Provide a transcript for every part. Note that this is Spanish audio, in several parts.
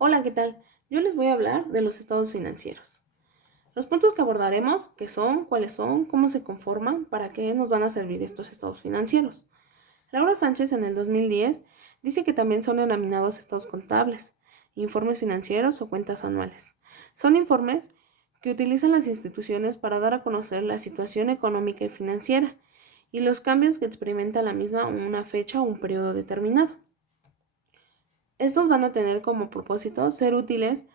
Hola, ¿qué tal? Yo les voy a hablar de los estados financieros. Los puntos que abordaremos, qué son, cuáles son, cómo se conforman, para qué nos van a servir estos estados financieros. Laura Sánchez en el 2010 dice que también son denominados estados contables, informes financieros o cuentas anuales. Son informes que utilizan las instituciones para dar a conocer la situación económica y financiera y los cambios que experimenta la misma en una fecha o un periodo determinado. Estos van a tener como propósito ser útiles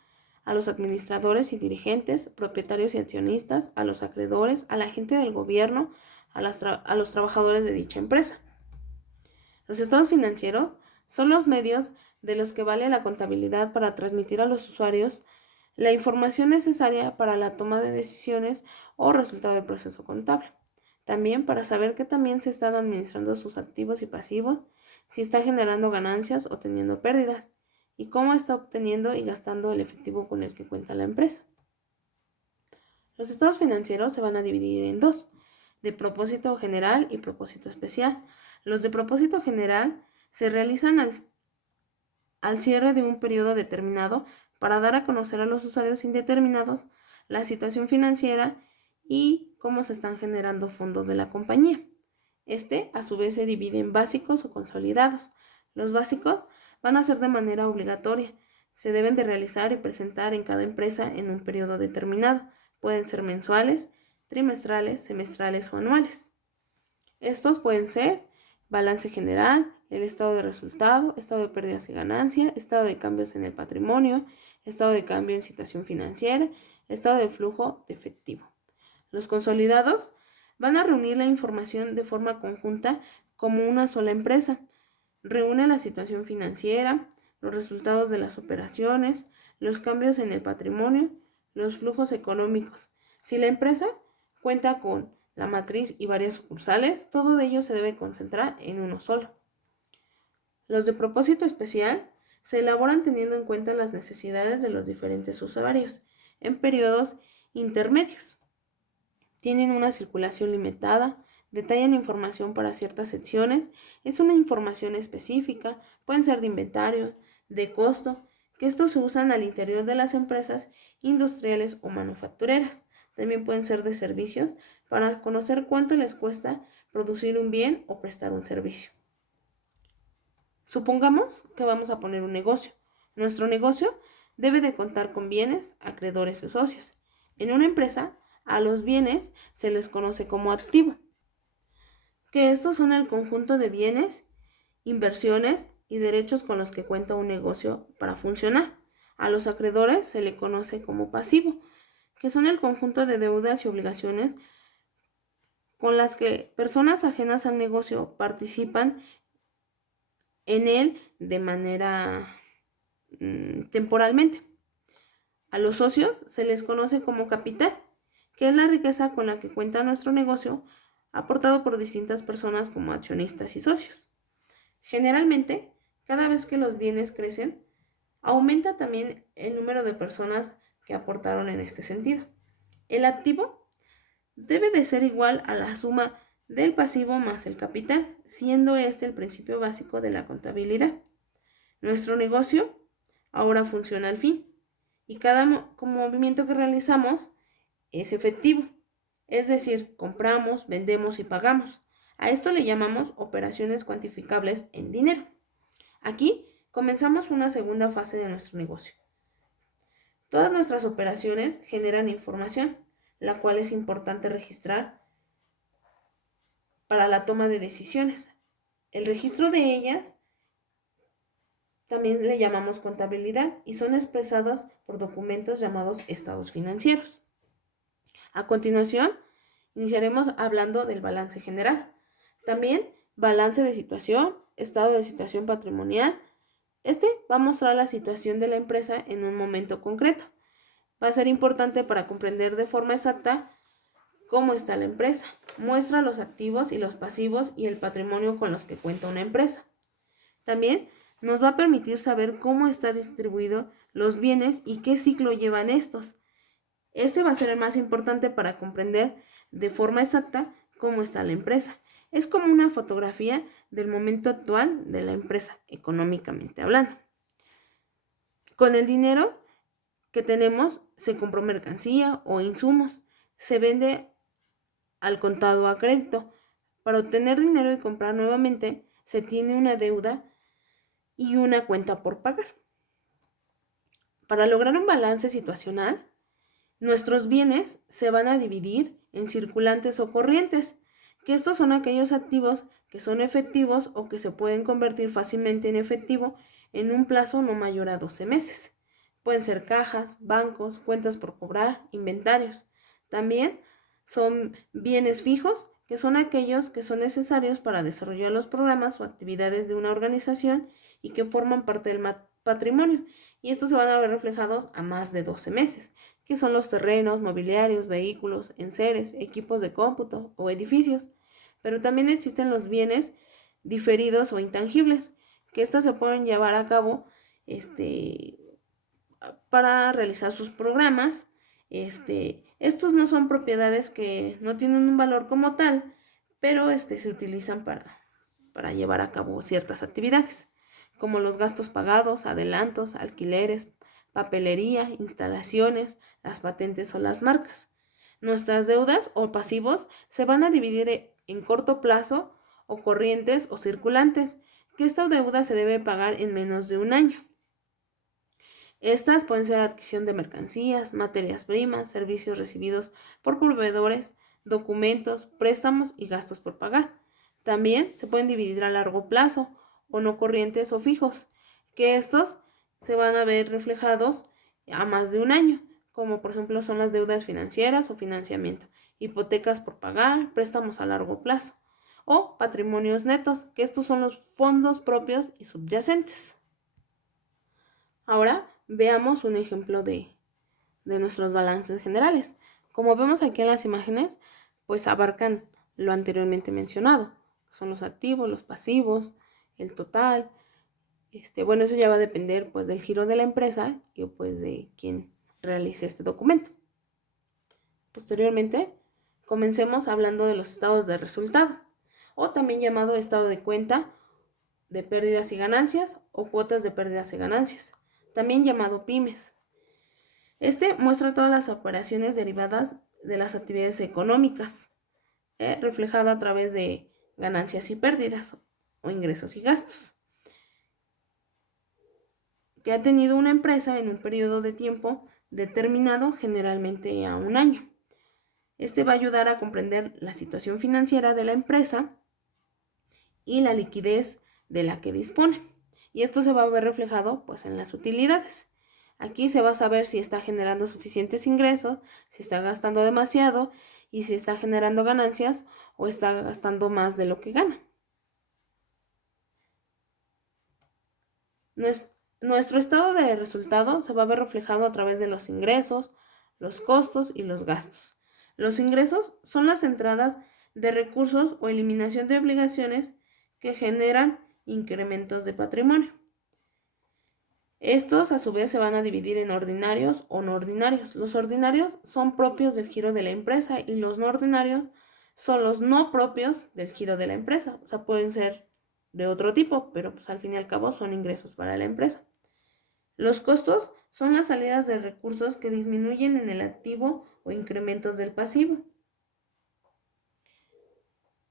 a los administradores y dirigentes, propietarios y accionistas, a los acreedores, a la gente del gobierno, a los trabajadores de dicha empresa. Los estados financieros son los medios de los que vale la contabilidad para transmitir a los usuarios la información necesaria para la toma de decisiones o resultado del proceso contable. También para saber que también se están administrando sus activos y pasivos, si está generando ganancias o teniendo pérdidas, y cómo está obteniendo y gastando el efectivo con el que cuenta la empresa. Los estados financieros se van a dividir en dos, de propósito general y propósito especial. Los de propósito general se realizan al cierre de un periodo determinado para dar a conocer a los usuarios indeterminados la situación financiera y cómo se están generando fondos de la compañía. Este, a su vez, se divide en básicos o consolidados. Los básicos van a ser de manera obligatoria. Se deben de realizar y presentar en cada empresa en un periodo determinado. Pueden ser mensuales, trimestrales, semestrales o anuales. Estos pueden ser balance general, el estado de resultado, estado de pérdidas y ganancias, estado de cambios en el patrimonio, estado de cambio en situación financiera, estado de flujo de efectivo. Los consolidados van a reunir la información de forma conjunta como una sola empresa. Reúne la situación financiera, los resultados de las operaciones, los cambios en el patrimonio, los flujos económicos. Si la empresa cuenta con la matriz y varias sucursales, todo de ello se debe concentrar en uno solo. Los de propósito especial se elaboran teniendo en cuenta las necesidades de los diferentes usuarios en periodos intermedios. Tienen una circulación limitada, detallan información para ciertas secciones, es una información específica, pueden ser de inventario, de costo, que estos se usan al interior de las empresas industriales o manufactureras. También pueden ser de servicios para conocer cuánto les cuesta producir un bien o prestar un servicio. Supongamos que vamos a poner un negocio. Nuestro negocio debe de contar con bienes, acreedores y socios. En una empresa, a los bienes se les conoce como activo, que estos son el conjunto de bienes, inversiones y derechos con los que cuenta un negocio para funcionar. A los acreedores se le conoce como pasivo, que son el conjunto de deudas y obligaciones con las que personas ajenas al negocio participan en él de manera temporalmente. A los socios se les conoce como capital, que es la riqueza con la que cuenta nuestro negocio, aportado por distintas personas como accionistas y socios. Generalmente, cada vez que los bienes crecen, aumenta también el número de personas que aportaron en este sentido. El activo debe de ser igual a la suma del pasivo más el capital, siendo este el principio básico de la contabilidad. Nuestro negocio ahora funciona al fin y cada movimiento que realizamos es efectivo, es decir, compramos, vendemos y pagamos. A esto le llamamos operaciones cuantificables en dinero. Aquí comenzamos una segunda fase de nuestro negocio. Todas nuestras operaciones generan información, la cual es importante registrar para la toma de decisiones. El registro de ellas también le llamamos contabilidad y son expresadas por documentos llamados estados financieros. A continuación, iniciaremos hablando del balance general. También balance de situación, estado de situación patrimonial. Este va a mostrar la situación de la empresa en un momento concreto. Va a ser importante para comprender de forma exacta cómo está la empresa. Muestra los activos y los pasivos y el patrimonio con los que cuenta una empresa. También nos va a permitir saber cómo está distribuido los bienes y qué ciclo llevan estos. Este va a ser el más importante para comprender de forma exacta cómo está la empresa. Es como una fotografía del momento actual de la empresa, económicamente hablando. Con el dinero que tenemos se compró mercancía o insumos, se vende al contado a crédito. Para obtener dinero y comprar nuevamente, se tiene una deuda y una cuenta por pagar. Para lograr un balance situacional, nuestros bienes se van a dividir en circulantes o corrientes, que estos son aquellos activos que son efectivos o que se pueden convertir fácilmente en efectivo en un plazo no mayor a 12 meses. Pueden ser cajas, bancos, cuentas por cobrar, inventarios. También son bienes fijos, que son aquellos que son necesarios para desarrollar los programas o actividades de una organización y que forman parte del patrimonio. Y estos se van a ver reflejados a más de 12 meses, que son los terrenos, mobiliarios, vehículos, enseres, equipos de cómputo o edificios. Pero también existen los bienes diferidos o intangibles, que estos se pueden llevar a cabo para realizar sus programas. Estos no son propiedades que no tienen un valor como tal, pero se utilizan para llevar a cabo ciertas actividades, como los gastos pagados, adelantos, alquileres, papelería, instalaciones, las patentes o las marcas. Nuestras deudas o pasivos se van a dividir en corto plazo o corrientes o circulantes, que esta deuda se debe pagar en menos de un año. Estas pueden ser adquisición de mercancías, materias primas, servicios recibidos por proveedores, documentos, préstamos y gastos por pagar. También se pueden dividir a largo plazo o no corrientes o fijos, que estos se van a ver reflejados a más de un año, como por ejemplo son las deudas financieras o financiamiento, hipotecas por pagar, préstamos a largo plazo o patrimonios netos, que estos son los fondos propios y subyacentes. Ahora veamos un ejemplo de nuestros balances generales. Como vemos aquí en las imágenes, pues abarcan lo anteriormente mencionado. Son los activos, los pasivos, el total. Bueno, eso ya va a depender pues del giro de la empresa y pues de quién realice este documento. Posteriormente, comencemos hablando de los estados de resultado, o también llamado estado de cuenta de pérdidas y ganancias o cuotas de pérdidas y ganancias, también llamado pymes. Muestra todas las operaciones derivadas de las actividades económicas, reflejada a través de ganancias y pérdidas o ingresos y gastos, que ha tenido una empresa en un periodo de tiempo determinado, generalmente a un año. Va a ayudar a comprender la situación financiera de la empresa y la liquidez de la que dispone. Y esto se va a ver reflejado pues en las utilidades. Aquí se va a saber si está generando suficientes ingresos, si está gastando demasiado y si está generando ganancias o está gastando más de lo que gana. Nuestro estado de resultado se va a ver reflejado a través de los ingresos, los costos y los gastos. Los ingresos son las entradas de recursos o eliminación de obligaciones que generan incrementos de patrimonio. Estos a su vez se van a dividir en ordinarios o no ordinarios. Los ordinarios son propios del giro de la empresa y los no ordinarios son los no propios del giro de la empresa. O sea, pueden ser de otro tipo, pero pues al fin y al cabo son ingresos para la empresa. Los costos son las salidas de recursos que disminuyen en el activo o incrementos del pasivo.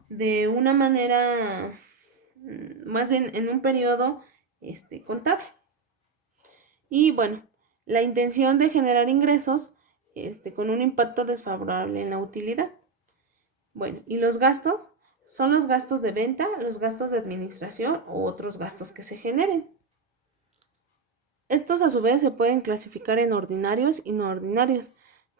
De una manera, más bien en un periodo contable. Y bueno, la intención de generar ingresos con un impacto desfavorable en la utilidad. Bueno, y los gastos son los gastos de venta, los gastos de administración o otros gastos que se generen. Estos a su vez se pueden clasificar en ordinarios y no ordinarios,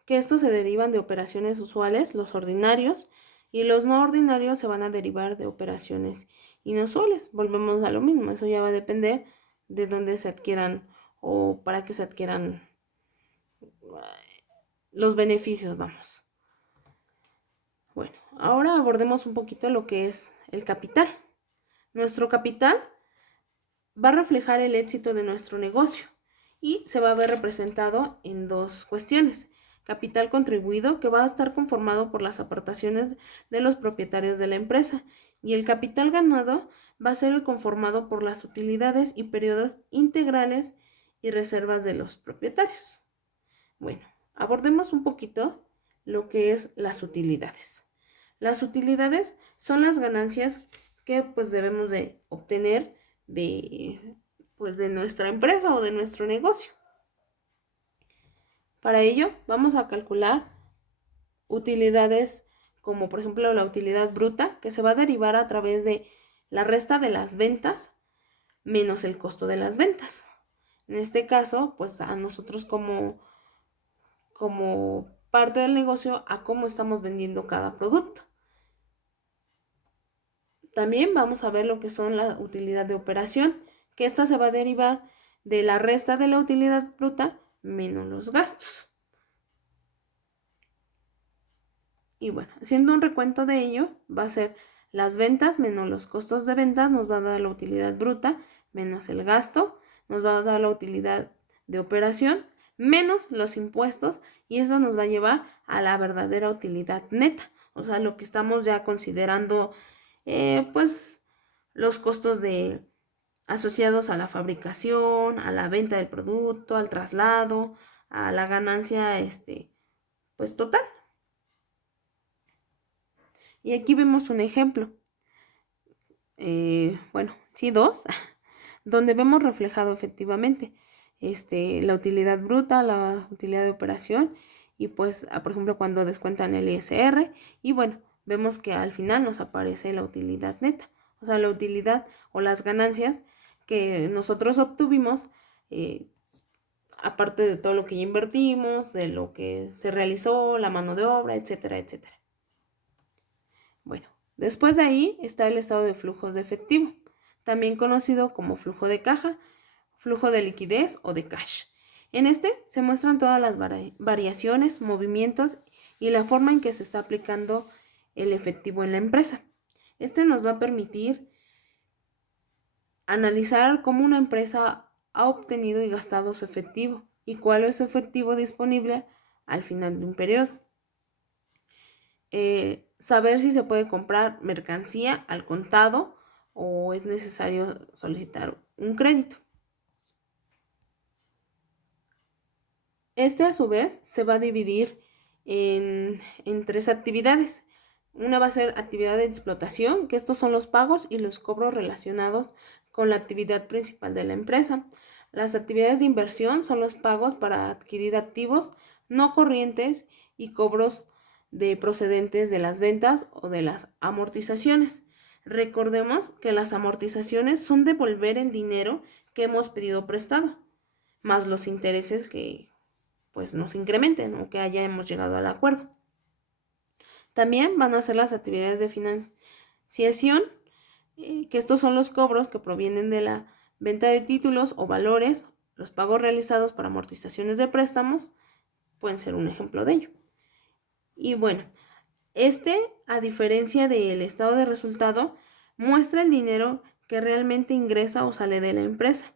que estos se derivan de operaciones usuales, los ordinarios, y los no ordinarios se van a derivar de operaciones inusuales. Volvemos a lo mismo, eso ya va a depender de dónde se adquieran o para qué se adquieran los beneficios, vamos. Bueno, ahora abordemos un poquito lo que es el capital. Nuestro capital va a reflejar el éxito de nuestro negocio y se va a ver representado en dos cuestiones. Capital contribuido, que va a estar conformado por las aportaciones de los propietarios de la empresa, y el capital ganado va a ser el conformado por las utilidades y periodos integrales y reservas de los propietarios. Bueno, abordemos un poquito lo que es las utilidades. Las utilidades son las ganancias que pues debemos de obtener de nuestra empresa o de nuestro negocio. Para ello vamos a calcular utilidades como por ejemplo la utilidad bruta, que se va a derivar a través de la resta de las ventas menos el costo de las ventas. En este caso, pues a nosotros como parte del negocio, a cómo estamos vendiendo cada producto. También vamos a ver lo que son la utilidad de operación, que esta se va a derivar de la resta de la utilidad bruta menos los gastos. Y bueno, haciendo un recuento de ello, va a ser las ventas menos los costos de ventas, nos va a dar la utilidad bruta menos el gasto, nos va a dar la utilidad de operación menos los impuestos, y eso nos va a llevar a la verdadera utilidad neta, o sea, lo que estamos ya considerando pues los costos asociados a la fabricación, a la venta del producto, al traslado, a la ganancia pues total. Y aquí vemos un ejemplo, dos, donde vemos reflejado efectivamente la utilidad bruta, la utilidad de operación y pues, por ejemplo, cuando descuentan el ISR y bueno, vemos que al final nos aparece la utilidad neta, o sea, la utilidad o las ganancias que nosotros obtuvimos aparte de todo lo que ya invertimos, de lo que se realizó, la mano de obra, etcétera, etcétera. Bueno, después de ahí está el estado de flujos de efectivo, también conocido como flujo de caja, flujo de liquidez o de cash. En este se muestran todas las variaciones, movimientos y la forma en que se está aplicando el efectivo en la empresa. Este nos va a permitir analizar cómo una empresa ha obtenido y gastado su efectivo y cuál es su efectivo disponible al final de un periodo. Saber si se puede comprar mercancía al contado o es necesario solicitar un crédito. Este a su vez se va a dividir en 3 actividades. Una va a ser actividad de explotación, que estos son los pagos y los cobros relacionados con la actividad principal de la empresa. Las actividades de inversión son los pagos para adquirir activos no corrientes y cobros procedentes de las ventas o de las amortizaciones. Recordemos que las amortizaciones son devolver el dinero que hemos pedido prestado, más los intereses que pues nos incrementen o que hemos llegado al acuerdo. También van a ser las actividades de financiación, que estos son los cobros que provienen de la venta de títulos o valores, los pagos realizados para amortizaciones de préstamos, pueden ser un ejemplo de ello. Y bueno, a diferencia del estado de resultado, muestra el dinero que realmente ingresa o sale de la empresa.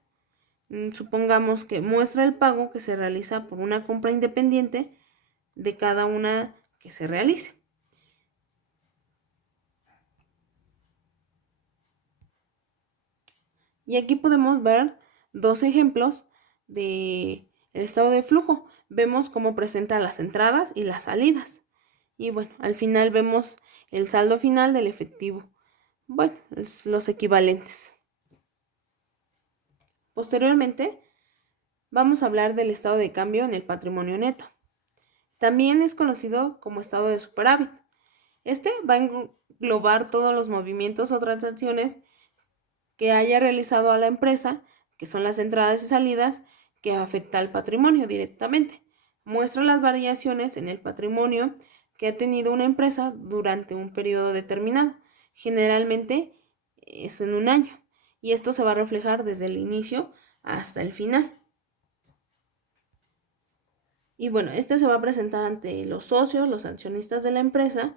Supongamos que muestra el pago que se realiza por una compra independiente de cada una que se realice. Y aquí podemos ver 2 ejemplos del estado de flujo. Vemos cómo presenta las entradas y las salidas. Y bueno, al final vemos el saldo final del efectivo. Bueno, los equivalentes. Posteriormente, vamos a hablar del estado de cambio en el patrimonio neto. También es conocido como estado de superávit. Este va a englobar todos los movimientos o transacciones que haya realizado a la empresa, que son las entradas y salidas, que afecta al patrimonio directamente. Muestra las variaciones en el patrimonio que ha tenido una empresa durante un periodo determinado. Generalmente es en un año, y esto se va a reflejar desde el inicio hasta el final. Y bueno, este se va a presentar ante los socios, los accionistas de la empresa,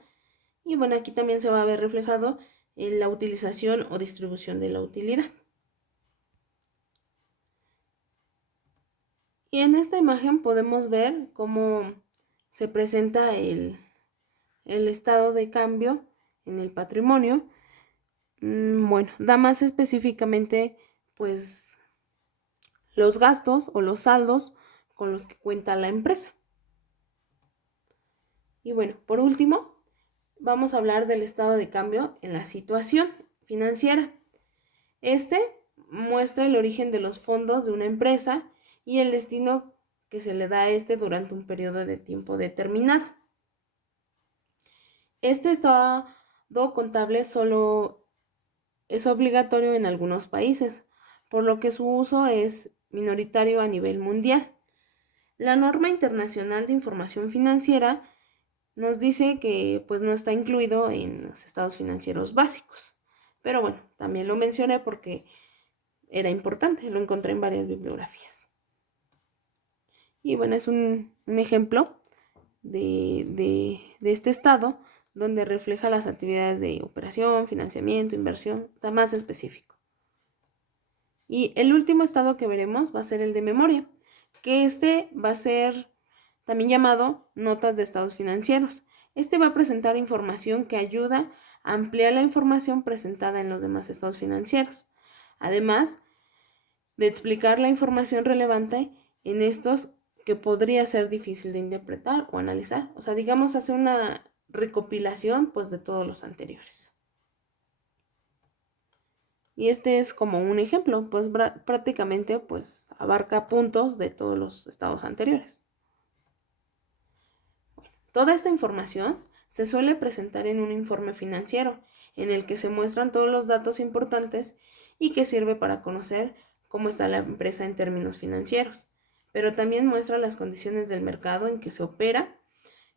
y bueno, aquí también se va a ver reflejado en la utilización o distribución de la utilidad. Y en esta imagen podemos ver cómo se presenta el estado de cambio en el patrimonio. Bueno, da más específicamente pues los gastos o los saldos con los que cuenta la empresa. Y bueno, por último, vamos a hablar del estado de cambio en la situación financiera. Este muestra el origen de los fondos de una empresa y el destino que se le da a este durante un periodo de tiempo determinado. Este estado contable solo es obligatorio en algunos países, por lo que su uso es minoritario a nivel mundial. La norma internacional de información financiera nos dice que pues no está incluido en los estados financieros básicos. Pero bueno, también lo mencioné porque era importante, lo encontré en varias bibliografías. Y bueno, es un ejemplo de este estado donde refleja las actividades de operación, financiamiento, inversión, o sea, más específico. Y el último estado que veremos va a ser el de memoria, que este va a ser también llamado notas de estados financieros. Este va a presentar información que ayuda a ampliar la información presentada en los demás estados financieros, además de explicar la información relevante en estos que podría ser difícil de interpretar o analizar. O sea, digamos, hace una recopilación pues de todos los anteriores. Y este es como un ejemplo, pues prácticamente pues abarca puntos de todos los estados anteriores. Bueno, toda esta información se suele presentar en un informe financiero, en el que se muestran todos los datos importantes y que sirve para conocer cómo está la empresa en términos financieros, pero también muestra las condiciones del mercado en que se opera,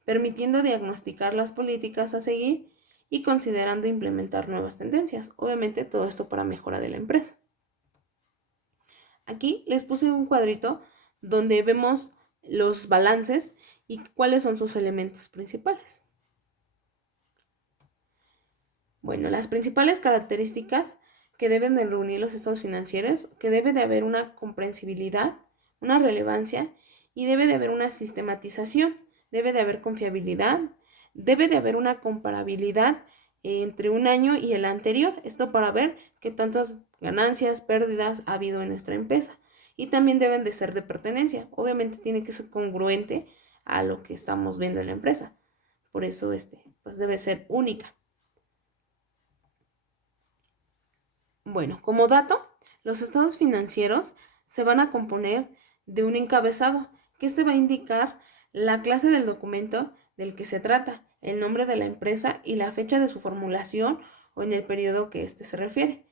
permitiendo diagnosticar las políticas a seguir y considerando implementar nuevas tendencias. Obviamente todo esto para mejora de la empresa. Aquí les puse un cuadrito donde vemos los balances y cuáles son sus elementos principales. Bueno, las principales características que deben de reunir los estados financieros, que debe de haber una comprensibilidad, una relevancia y debe de haber una sistematización, debe de haber confiabilidad, debe de haber una comparabilidad entre un año y el anterior, esto para ver qué tantas ganancias, pérdidas ha habido en nuestra empresa. Y también deben de ser de pertenencia, obviamente tiene que ser congruente a lo que estamos viendo en la empresa, por eso pues debe ser única. Bueno, como dato, los estados financieros se van a componer de un encabezado, que va a indicar la clase del documento del que se trata, el nombre de la empresa y la fecha de su formulación o en el periodo que se refiere.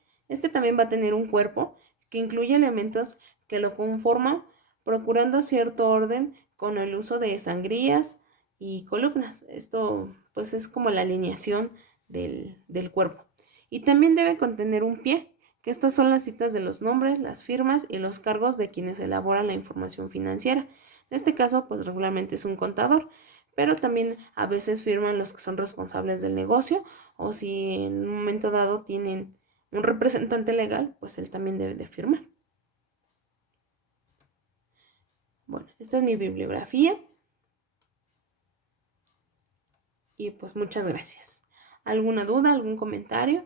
También va a tener un cuerpo que incluye elementos que lo conforman, procurando cierto orden con el uso de sangrías y columnas. Esto pues es como la alineación del cuerpo. Y también debe contener un pie, que estas son las citas de los nombres, las firmas y los cargos de quienes elaboran la información financiera. En este caso, pues regularmente es un contador, pero también a veces firman los que son responsables del negocio, o si en un momento dado tienen un representante legal, pues él también debe de firmar. Bueno, esta es mi bibliografía. Y pues muchas gracias. ¿Alguna duda, algún comentario?